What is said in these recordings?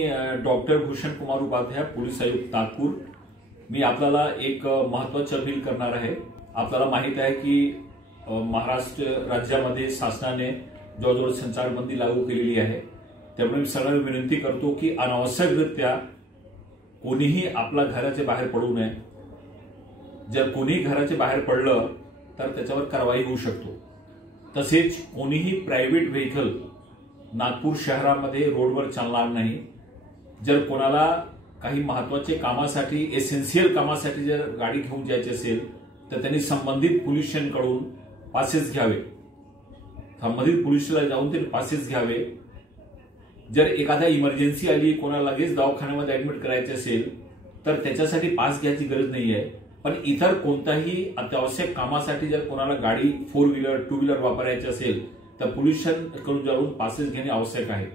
Doctor Bhushan Kumar Upadhyay, police आयुक्त नागपूर। मी आपल्याला एक महत्त्वाची अपील करणार आहे। आपल्याला माहित आहे की महाराष्ट्र राज्यामध्ये शासनाने जवळजवळ संचारबंदी लागू केलेली आहे। त्यामुळे मी सगळ्यांना विनंती करतो की अनावश्यकरित्या कोणीही आपल्या घराच्या बाहेर पडू नये। जर कोणी घराच्या बाहेर पडलं तर त्याच्यावर कारवाई होऊ शकतो। तसेच कोणीही प्रायव्हेट व्हेकल नागपूर शहरामध्ये रोडवर चालणार नाही। जर कोणाला काही महत्त्वाचे कामासाठी एसेन्शियल कामासाठी जर गाडी घेऊन जायची असेल तर त्यांनी संबंधित पोलीस स्टेशनकडून पासेस घ्यावे। संबंधित पोलीस स्टेशनला जाऊन ते पासेस घ्यावे। जर एखादा इमर्जन्सी आली, कोणाला लगेच दवाखान्यामध्ये ऍडमिट करायचे असेल तर त्याच्यासाठी पास घ्यायची गरज नाहीये। पण इतर कोणत्याही अत्यावश्यक कामासाठी जर कोणाला गाडी 4 व्हीलर 2 व्हीलर वापरायची असेल तर पोलीस स्टेशनकडून जाऊन पासेस घेणे आवश्यक आहे।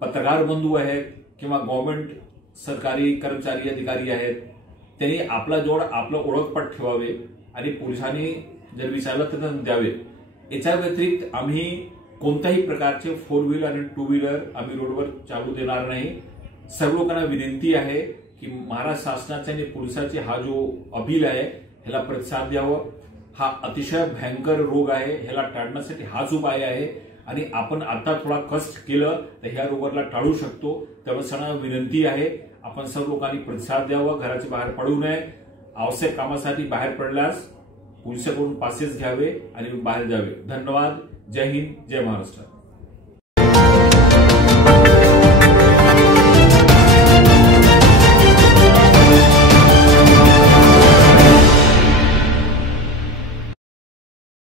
पत्रकार बंधू आहेत किंवा गव्हर्नमेंट सरकारी कर्मचारी अधिकारी आहेत, त्यांनी आपला जोड आपलं ओळखपट ठेवावे आणि पोलिसांनी जर विचारलं तर द्यावे। याच्या व्यतिरिक्त आम्ही कोणत्याही प्रकारचे 4 व्हीलर आणि 2 व्हीलर आम्ही रोडवर चालू देणार नाही। सर्व लोकांना विनंती आहे की महाराष्ट्र शासनाचा आणि पोलिसांचे हा जो अपील आहे ह्याला प्रतिसाद द्यावं। हा अतिशय भयंकर रोग आहे, ह्याला टाळण्यासाठी हाच उपाय आहे आणि आपण आता थोडा कष्ट केलं तर ह्या रोगाला टाळू शकतो। त्यामुळे सगळ्यांना विनंती आहे आपण सर्व लोकांनी प्रतिसाद द्यावा, घराच्या बाहेर पडू नये। आवश्यक कामासाठी बाहेर पडल्यास पोलिसांकडून पासेस घ्यावे आणि बाहेर जावे। धन्यवाद। जय हिंद, जय महाराष्ट्र।